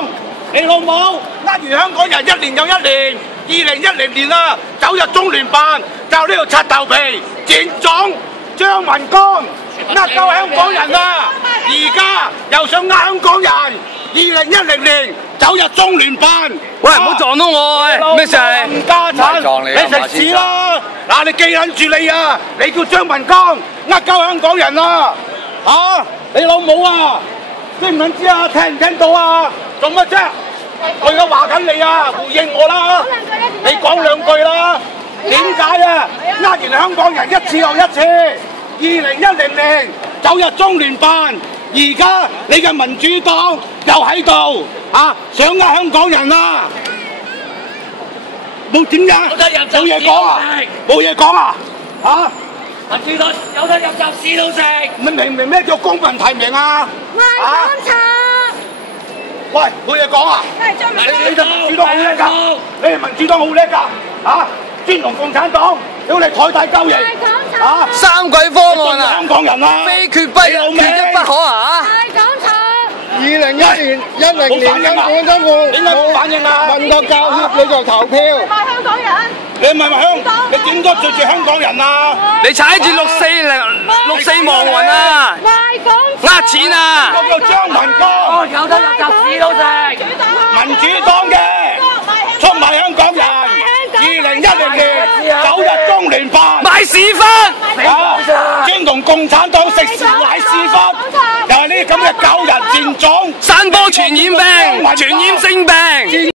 江，你老母呃完香港人1年又1年，2010年啦，走入中聯辦，就呢度擦頭皮佔總張文光呃夠香港人啦，而家又想呃香港人，2010年走入中聯辦。喂，唔好撞到我喂！咩事？冚家產，你食屎啦！嗱，你記撚住你啊！你叫張文光呃夠香港人啊！嚇，你老母啊！知唔撚知啊？聽唔聽到啊？做乜啫？我而家話緊你啊！回應我啦！你講兩句啦！點解啊？呃完香港人一次又一次，2010年走入中聯辦，而家你嘅民主黨又喺度啊，想呃香港人啊！冇點呀？冇嘢講啊！冇嘢講啊！嚇！民主黨有得入集市度食。你明唔明咩叫公民提名啊？賣港賊！喂，冇嘢講啊！你就民主黨好叻㗎，你係民主黨好叻㗎，嚇！專同共產黨，屌你台大交易，嚇！三鬼方案啊！香港人啊！非缺不缺一不可啊！賣港賊！2010年根本都冇反應啊！問過教協你就投票。賣香港人！你唔係你點解對住香港人啊？你踩住六四亡魂啊！賣港呃錢啊！我叫張文光，有得入集市度食。民主黨嘅出賣香港人，2010年走入中聯辦，賣屎忽！專同共產黨食屎奶屎忽，又係呢啲咁嘅狗人佔總，散播傳染病、傳染性病。